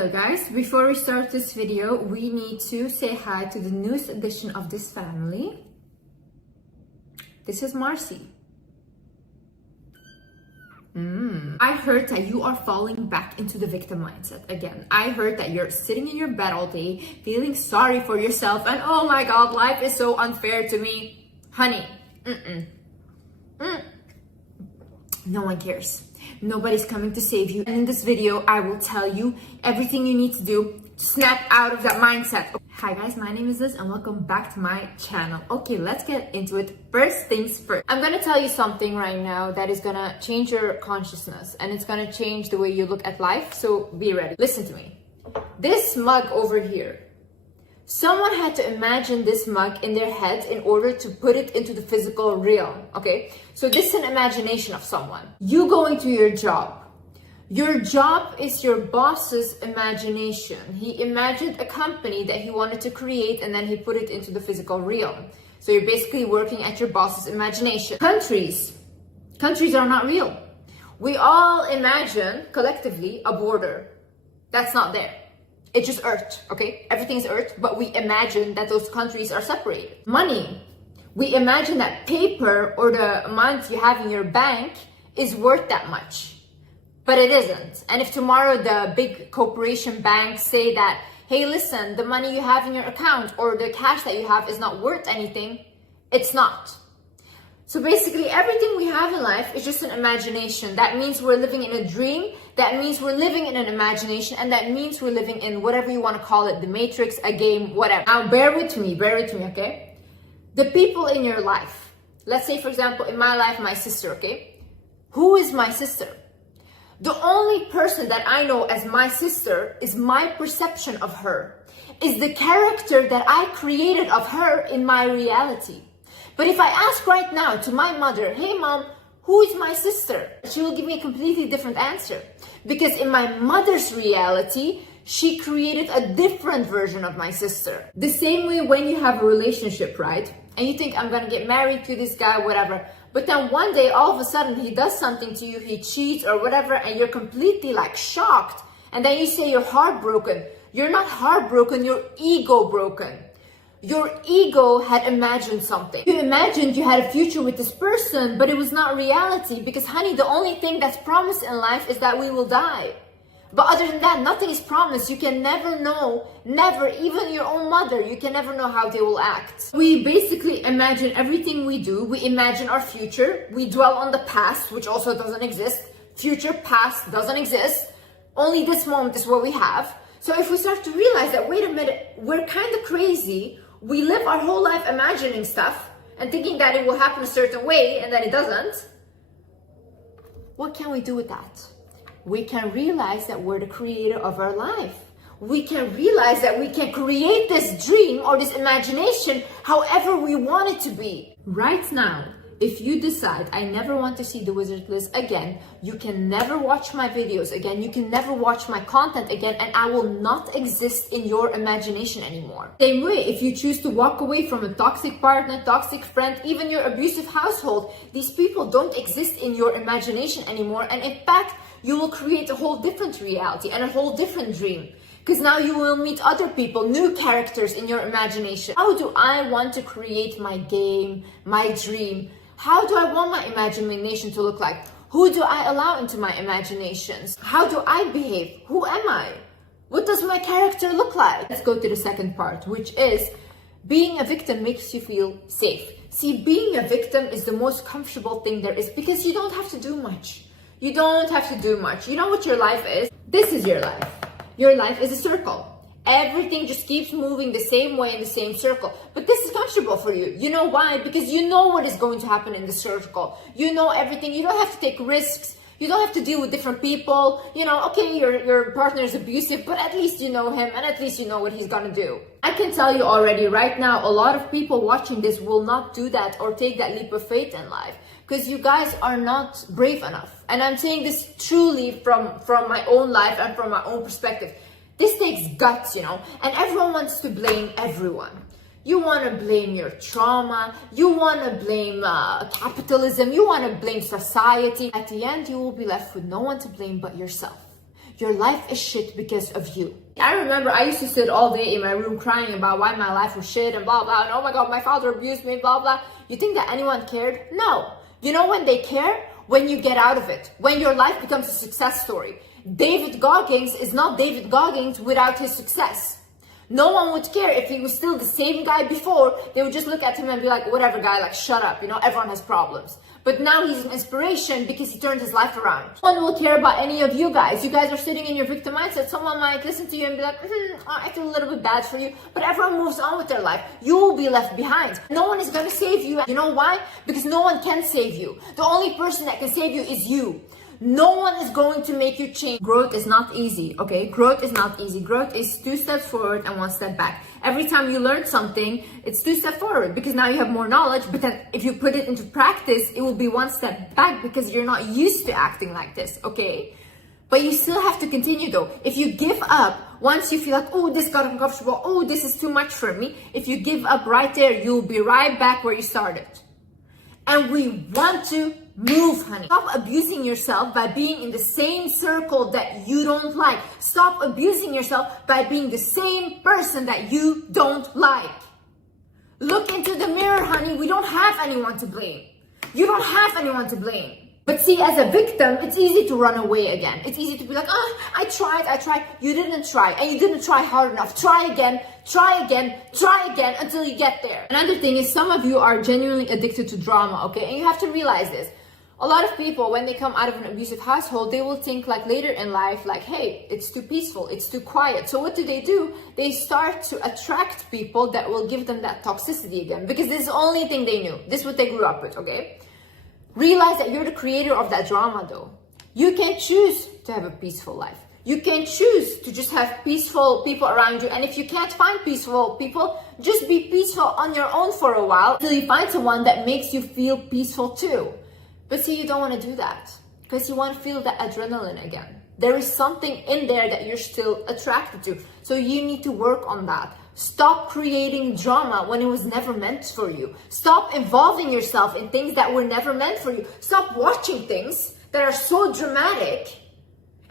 Hello guys, before we start this video, we need to say hi to the newest addition of this family. This is Marcy. I heard that you are falling back into the victim mindset again. I heard that you're sitting in your bed all day, feeling sorry for yourself, and oh my god, life is so unfair to me. Honey, no one cares. Nobody's coming to save you. And in this video, I will tell you everything you need to do to snap out of that mindset. Hi guys, my name is Liz and welcome back to my channel. Okay, let's get into it. First things first. I'm gonna tell you something right now that is gonna change your consciousness and it's gonna change the way you look at life. So be ready. Listen to me. This mug over here, someone had to imagine this mug in their head in order to put it into the physical realm, okay? So this is an imagination of someone. You going to your job. Your job is your boss's imagination. He imagined a company that he wanted to create and then he put it into the physical realm. So you're basically working at your boss's imagination. Countries are not real. We all imagine collectively a border. That's not there. It's just Earth, okay? Everything is Earth, but we imagine that those countries are separated. Money. We imagine that paper or the amount you have in your bank is worth that much. But it isn't. And if tomorrow the big corporation banks say that, hey, listen, the money you have in your account or the cash that you have is not worth anything, it's not. So basically everything we have in life is just an imagination. That means we're living in a dream. That means we're living in an imagination. And that means we're living in whatever you want to call it, the matrix, a game, whatever. Now bear with me, okay? The people in your life, let's say for example, in my life, my sister, okay? Who is my sister? The only person that I know as my sister is my perception of her, is the character that I created of her in my reality. But if I ask right now to my mother, hey mom, who is my sister? She will give me a completely different answer. Because in my mother's reality, she created a different version of my sister. The same way when you have a relationship, right? And you think, I'm gonna get married to this guy, whatever. But then one day, all of a sudden, he does something to you, he cheats or whatever, and you're completely like shocked. And then you say you're heartbroken. You're not heartbroken, you're ego broken. Your ego had imagined something. You imagined you had a future with this person, but it was not reality because, honey, the only thing that's promised in life is that we will die. But other than that, nothing is promised. You can never know, never, even your own mother, you can never know how they will act. We basically imagine everything we do. We imagine our future. We dwell on the past, which also doesn't exist. Future, past doesn't exist. Only this moment is what we have. So if we start to realize that, wait a minute, we're kind of crazy. We live our whole life imagining stuff and thinking that it will happen a certain way and then it doesn't. What can we do with that? We can realize that we're the creator of our life. We can realize that we can create this dream or this imagination however we want it to be. Right now, if you decide, I never want to see the Wizard Liz again, you can never watch my videos again, you can never watch my content again, and I will not exist in your imagination anymore. Same way, if you choose to walk away from a toxic partner, toxic friend, even your abusive household, these people don't exist in your imagination anymore, and in fact, you will create a whole different reality and a whole different dream. Because now you will meet other people, new characters in your imagination. How do I want to create my game, my dream? How do I want my imagination to look like? Who do I allow into my imaginations? How do I behave? Who am I? What does my character look like? Let's go to the second part, which is being a victim makes you feel safe. See, being a victim is the most comfortable thing there is because you don't have to do much. You don't have to do much. You know what your life is? This is your life. Your life is a circle. Everything just keeps moving the same way in the same circle. But this is comfortable for you. You know why? Because you know what is going to happen in the circle. You know everything. You don't have to take risks. You don't have to deal with different people. You know, okay, your partner is abusive, but at least you know him and at least you know what he's gonna do. I can tell you already right now, a lot of people watching this will not do that or take that leap of faith in life. Because you guys are not brave enough. And I'm saying this truly from my own life and from my own perspective. This takes guts, you know, and everyone wants to blame everyone. You want to blame your trauma, you want to blame capitalism, you want to blame society. At the end, you will be left with no one to blame but yourself. Your life is shit because of you. I remember I used to sit all day in my room crying about why my life was shit and blah blah, and oh my god, my father abused me, blah blah. You think that anyone cared? No. You know when they care? When you get out of it. When your life becomes a success story. David Goggins is not David Goggins without his success. No one would care if he was still the same guy before. They would just look at him and be like, whatever guy, like shut up, you know, everyone has problems. But now he's an inspiration because he turned his life around. No one will care about any of you guys. You guys are sitting in your victim mindset. Someone might listen to you and be like, I feel a little bit bad for you. But everyone moves on with their life. You will be left behind. No one is going to save you. You know why? Because no one can save you. The only person that can save you is you. No one is going to make you change. Growth is not easy, okay? Growth is not easy. Growth is 2 steps forward and 1 step back. Every time you learn something, it's 2 steps forward because now you have more knowledge, but then if you put it into practice, it will be 1 step back because you're not used to acting like this, okay? But you still have to continue though. If you give up, once you feel like, oh, this got uncomfortable, oh, this is too much for me, if you give up right there, you'll be right back where you started. And we want to move, honey. Stop abusing yourself by being in the same circle that you don't like. Stop abusing yourself by being the same person that you don't like. Look into the mirror, honey. We don't have anyone to blame. You don't have anyone to blame. But see, as a victim, it's easy to run away again. It's easy to be like, oh, I tried. You didn't try, and you didn't try hard enough. Try again until you get there. Another thing is some of you are genuinely addicted to drama, okay? And you have to realize this. A lot of people, when they come out of an abusive household, they will think like later in life, like, hey, it's too peaceful, it's too quiet. So what do? They start to attract people that will give them that toxicity again, because this is the only thing they knew. This is what they grew up with, okay? Realize that you're the creator of that drama though. You can choose to have a peaceful life. You can choose to just have peaceful people around you. And if you can't find peaceful people, just be peaceful on your own for a while until you find someone that makes you feel peaceful too. But see, you don't want to do that because you want to feel the adrenaline again. There is something in there that you're still attracted to. So you need to work on that. Stop creating drama when it was never meant for you. Stop involving yourself in things that were never meant for you. Stop watching things that are so dramatic.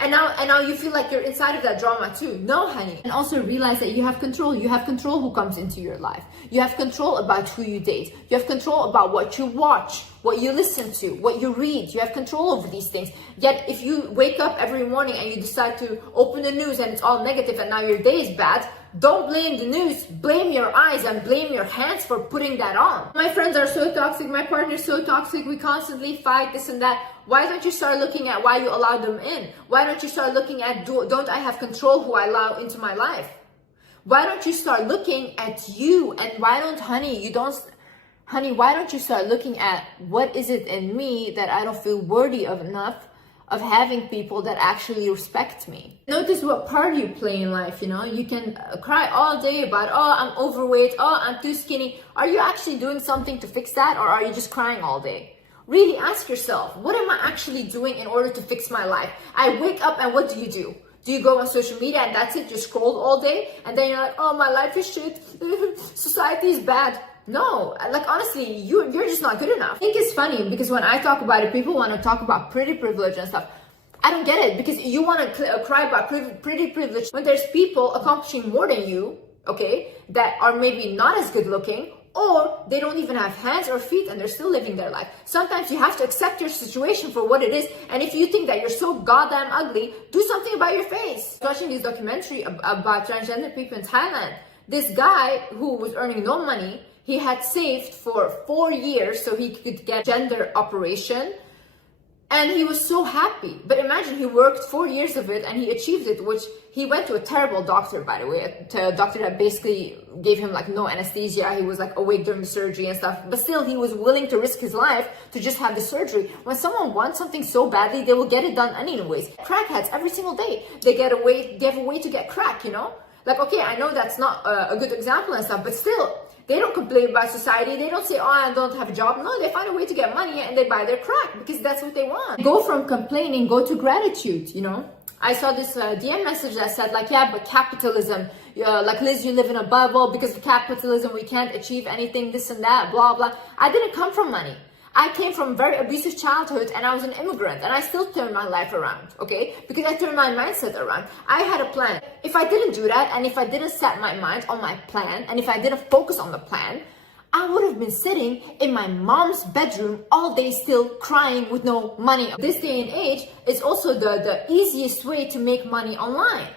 And now you feel like you're inside of that drama too. No, honey. And also realize that you have control. You have control who comes into your life. You have control about who you date. You have control about what you watch, what you listen to, what you read. You have control over these things. Yet if you wake up every morning and you decide to open the news and it's all negative and now your day is bad, don't blame the news, blame your eyes and blame your hands for putting that on. My friends are so toxic, my partner's so toxic, we constantly fight, this and that. Why don't you start looking at why you allow them in? Why don't you start looking at, don't I have control who I allow into my life? Why don't you start looking at you? And why don't, why don't you start looking at what is it in me that I don't feel worthy of enough of having people that actually respect me. Notice what part you play in life, you know? You can cry all day about, oh, I'm overweight, oh, I'm too skinny. Are you actually doing something to fix that, or are you just crying all day? Really ask yourself, what am I actually doing in order to fix my life? I wake up and what do? Do you go on social media and that's it? You scroll all day and then you're like, oh, my life is shit. Society is bad. No, like honestly, you're just not good enough. I think it's funny because when I talk about it, people want to talk about pretty privilege and stuff. I don't get it because you want to cry about pretty privilege when there's people accomplishing more than you, okay, that are maybe not as good looking, or they don't even have hands or feet and they're still living their life. Sometimes you have to accept your situation for what it is. And if you think that you're so goddamn ugly, do something about your face. Watching this documentary about transgender people in Thailand, this guy who was earning no money, he had saved for 4 years so he could get gender operation. And he was so happy. But imagine he worked 4 years of it and he achieved it, which he went to a terrible doctor, by the way, a doctor that basically gave him like no anesthesia. He was like awake during the surgery and stuff. But still, he was willing to risk his life to just have the surgery. When someone wants something so badly, they will get it done anyways. Crackheads, every single day, they give a way to get crack, you know? Like, okay, I know that's not a good example and stuff, but still, they don't complain about society. They don't say, oh, I don't have a job. No, they find a way to get money and they buy their crack because that's what they want. Go from complaining, go to gratitude, you know? I saw this DM message that said like, yeah, but capitalism, like Liz, you live in a bubble because of capitalism, we can't achieve anything, this and that, blah, blah. I didn't come from money. I came from a very abusive childhood and I was an immigrant and I still turned my life around, okay? Because I turned my mindset around. I had a plan. If I didn't do that and if I didn't set my mind on my plan and if I didn't focus on the plan, I would have been sitting in my mom's bedroom all day still crying with no money. This day and age is also the easiest way to make money online.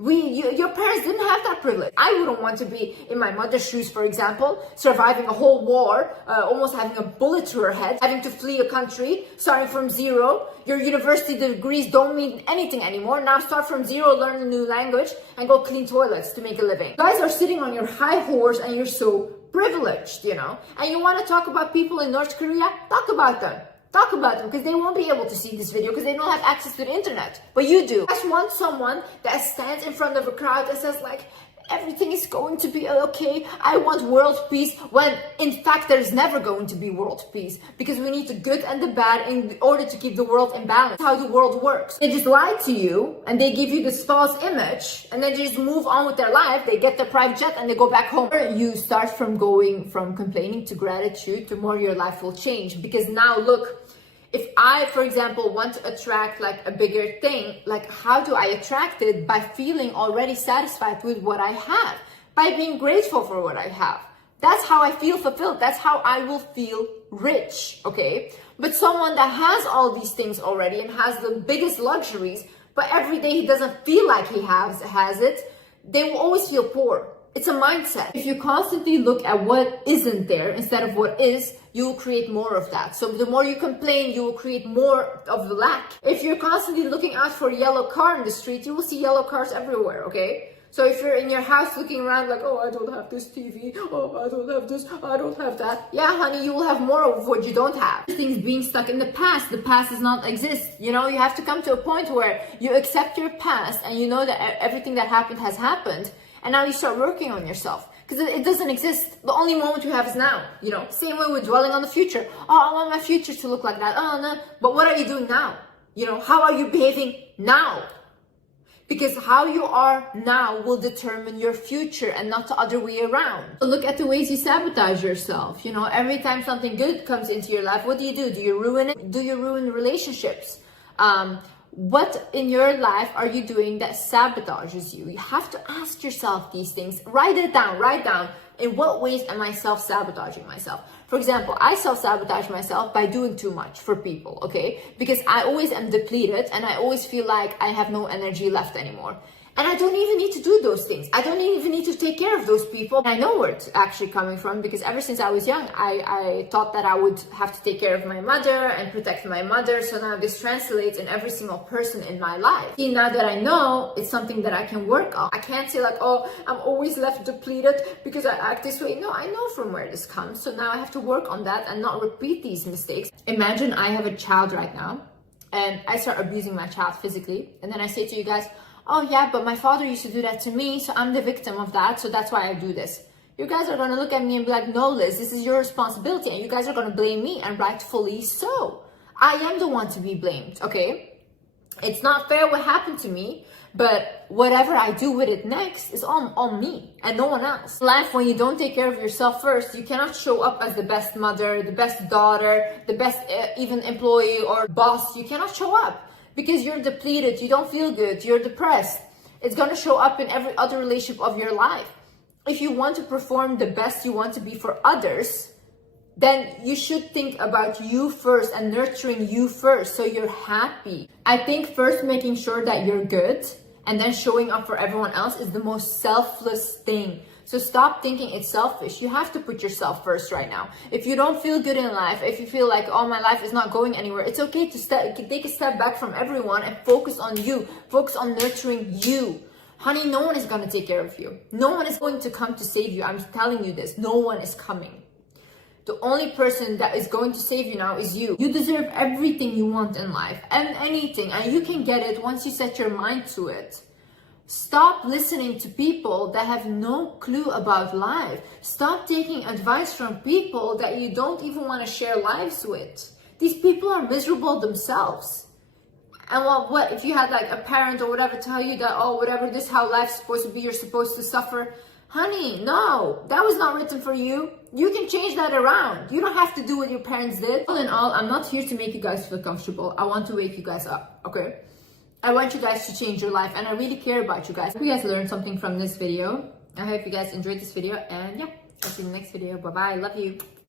Your parents didn't have that privilege. I wouldn't want to be in my mother's shoes, for example, surviving a whole war, almost having a bullet to her head, having to flee a country, starting from zero. Your university degrees don't mean anything anymore. Now start from zero, learn a new language, and go clean toilets to make a living. You guys are sitting on your high horse and you're so privileged, you know? And you want to talk about people in North Korea? Talk about them. Talk about them, because they won't be able to see this video because they don't have access to the internet. But you do. I just want someone that stands in front of a crowd that says like, everything is going to be okay. I want world peace, when in fact there's never going to be world peace, because we need the good and the bad in order to keep the world in balance. That's how the world works. They just lie to you and they give you this false image and then they just move on with their life. They get their private jet and they go back home. You start from going from complaining to gratitude, the more your life will change. Because now look, if I, for example, want to attract like a bigger thing, like how do I attract it? By feeling already satisfied with what I have, by being grateful for what I have. That's how I feel fulfilled. That's how I will feel rich, okay? But someone that has all these things already and has the biggest luxuries, but every day he doesn't feel like he has it, they will always feel poor. It's a mindset. If you constantly look at what isn't there instead of what is, you will create more of that. So the more you complain, you will create more of the lack. If you're constantly looking out for a yellow car in the street, you will see yellow cars everywhere, okay? So if you're in your house looking around like, oh, I don't have this TV, oh, I don't have this, I don't have that. Yeah, honey, you will have more of what you don't have. Things being stuck in the past does not exist. You know, you have to come to a point where you accept your past and you know that everything that happened has happened. And now you start working on yourself, because it doesn't exist. The only moment you have is now, you know. Same way with dwelling on the future. Oh, I want my future to look like that. Oh, no. But what are you doing now? You know, how are you behaving now? Because how you are now will determine your future and not the other way around. So look at the ways you sabotage yourself. You know, every time something good comes into your life, what do? Do you ruin it? Do you ruin relationships? What in your life are you doing that sabotages you? You have to ask yourself these things. Write it down. Write down. In what ways am I self-sabotaging myself? For example, I self-sabotage myself by doing too much for people, okay? Because I always am depleted and I always feel like I have no energy left anymore. And I don't even need to do those things. I don't even need to take care of those people. I know where it's actually coming from, because ever since I was young, I thought that I would have to take care of my mother and protect my mother. So now this translates in every single person in my life. See, now that I know, it's something that I can work on. I can't say like, oh, I'm always left depleted because I act this way. No, I know from where this comes. So now I have to work on that and not repeat these mistakes. Imagine I have a child right now and I start abusing my child physically. And then I say to you guys, oh yeah, but my father used to do that to me, so I'm the victim of that, so that's why I do this. You guys are going to look at me and be like, no, Liz, this is your responsibility, and you guys are going to blame me, and rightfully so. I am the one to be blamed, okay? It's not fair what happened to me, but whatever I do with it next is on me and no one else. In life, when you don't take care of yourself first, you cannot show up as the best mother, the best daughter, the best even employee or boss. You cannot show up. Because you're depleted, you don't feel good, you're depressed. It's going to show up in every other relationship of your life. If you want to perform the best you want to be for others, then you should think about you first and nurturing you first so you're happy. I think first making sure that you're good and then showing up for everyone else is the most selfless thing. So stop thinking it's selfish. You have to put yourself first right now. If you don't feel good in life, if you feel like, oh, my life is not going anywhere, it's okay to take a step back from everyone and focus on you. Focus on nurturing you. Honey, no one is going to take care of you. No one is going to come to save you. I'm telling you this. No one is coming. The only person that is going to save you now is you. You deserve everything you want in life and anything. And you can get it once you set your mind to it. Stop listening to people that have no clue about life. Stop taking advice from people that you don't even want to share lives with. These people are miserable themselves. And what if you had like a parent or whatever tell you that, oh, whatever, this is how life's supposed to be, you're supposed to suffer. Honey, no, that was not written for you. You can change that around. You don't have to do what your parents did. All in all, I'm not here to make you guys feel comfortable. I want to wake you guys up, okay? I want you guys to change your life, and I really care about you guys. I hope you guys learned something from this video. I hope you guys enjoyed this video, and yeah, I'll see you in the next video. Bye-bye. Love you.